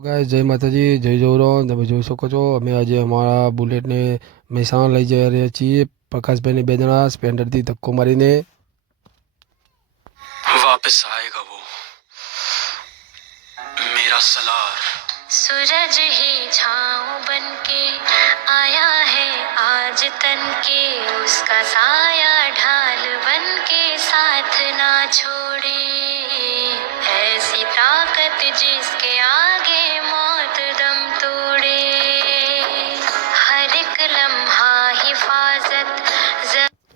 ગાય જય માતાજી જય જવરાન તમે જોઈ શકો છો અમે આજે અમારા બુલેટને મહેસાણા લઈ જઈ રહ્યા છીએ પ્રકાશભાઈને બે જણા સ્પેન્ડરથી ધક્કો મારીને वापस आएगा वो मेरा सलार सूरज ही छाँव बन के आया है आज तन के उसका साया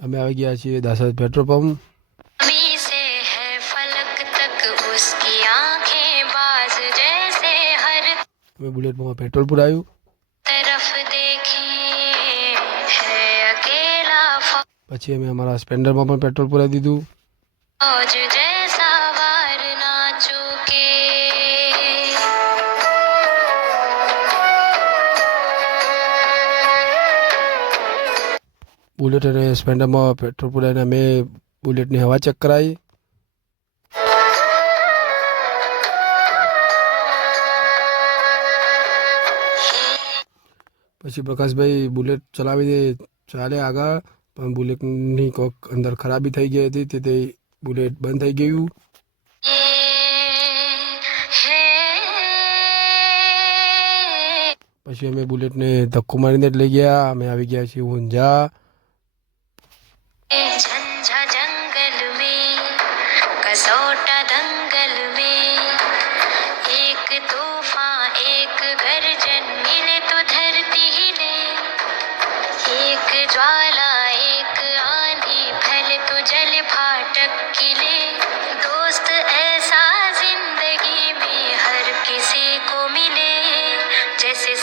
અમે આવી ગયા છીએ દાસાદ પેટ્રોલ પંપ અમે બુલેટમાં પેટ્રોલ પુરાયું પછી અમે અમારા સ્પેન્ડરમાં પણ પેટ્રોલ પુરાવી દીધું બુલેટ અને સ્પેન્ડરમાં પેટ્રોલ પુરાવીને અમે બુલેટની હવા ચેક કરાવી. પછી પ્રકાશભાઈ બુલેટ ચલાવીને ચાલે આગળ, પણ બુલેટની કોક અંદર ખરાબી થઈ ગઈ હતી, તેથી બુલેટ બંધ થઈ ગયું. પછી અમે બુલેટને ધક્કો મારીને જ લઈ ગયા. અમે આવી ગયા છીએ ઊંઝા. कसोटा दंगल में। एक तूफ़ान, एक गर्जन, मिले तो धरती हिले एक ज्वाला, एक आंधी, फैले तो जल फाटक किले। दोस्त, ऐसा ज़िंदगी में हर किसी को मिले। जैसे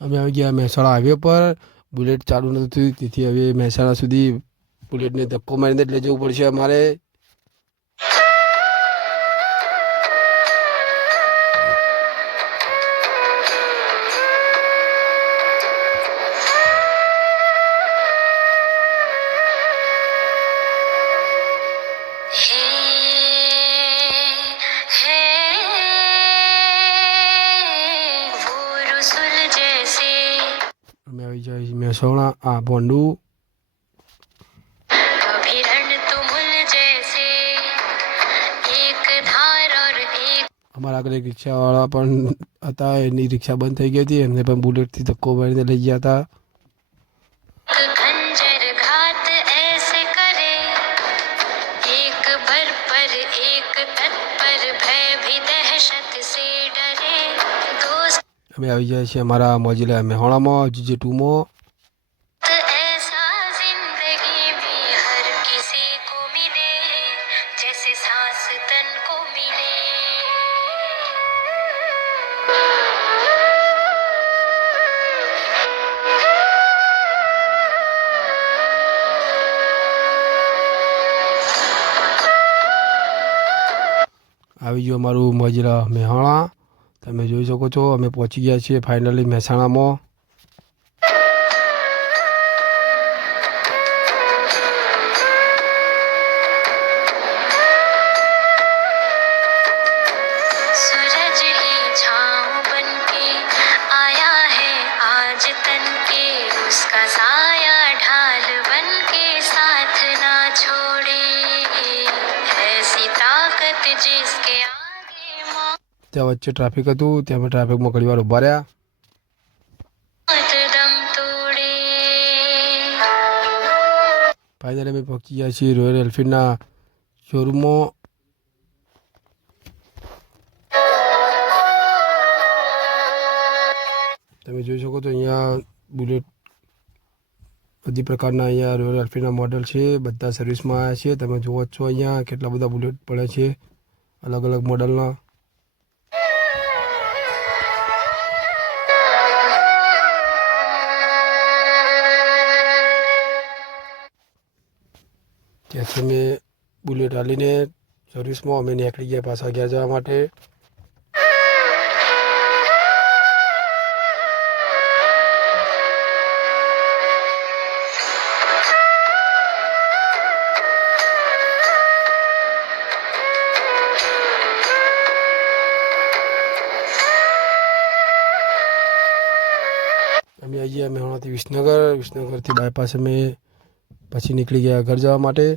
અમે આવી ગયા મહેસાણા હાઈવે પર. બુલેટ ચાલુ નથી તેથી હવે મહેસાણા સુધી બુલેટને ધક્કો મારીને જ લઈ જવું પડશે અમારે. અમે આવી જાય છીએ મહેસાણા આ બોંડુ कभी रण तुमुल जैसे एक धार और एक અમારા આગળ એક રિક્ષાવાળા પણ હતા એની રિક્ષા બંધ થઈ ગઈ હતી એમને પણ બુલેટથી ધક્કો મારીને લઈ ગયા હતા खंजर घात ऐसे करे एक भर पर एक तत्पर भय भी दहशत से डरे दोस्त અમે આવી જાય છે અમારા મોજીલા મહેવાણામાં જીજે ટુમાં. આવી ગયું અમારું મોજીલા મહેવાણા તમે જોઈ શકો છો અમે પહોંચી ગયા છીએ ફાઇનલી મહેસાણામાં. ત્યાં વચ્ચે ટ્રાફિક હતું ત્યાં અમે ટ્રાફિકમાં ઘણી વાર ઊભા રહ્યા. ફાઇનલી અમે પહોંચી ગયા છીએ રોયલ એલફિન્ડના શોરૂમમાં તમે જોઈ શકો તો અહીંયા બુલેટ બધી પ્રકારના અહીંયા રોયલ એલફિલ્ડના મોડલ છે બધા સર્વિસમાં આવ્યા છે તમે જુઓ છો અહીંયા કેટલા બધા બુલેટ પડે છે અલગ અલગ મોડલના પછી મેં બુલેટ હાલીને સર્વિસમાં અમે નીકળી ગયા પાછા ઘેર જવા માટે. અમે આવી ગયા, અમે હમણાંથી વિસનગર. વિસનગરથી બાયપાસ અમે પછી નીકળી ગયા ઘર જવા માટે.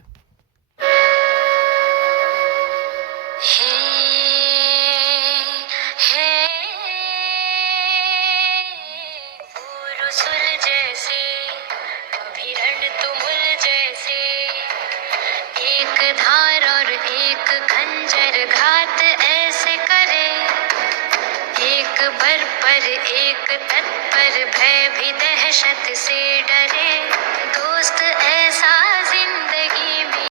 गुरु सुल जैसे अभिरण तुमुल जैसे। एक धार और एक खंजर घात ऐसे करे। एक भर पर, एक तत्पर भय भी दहशत से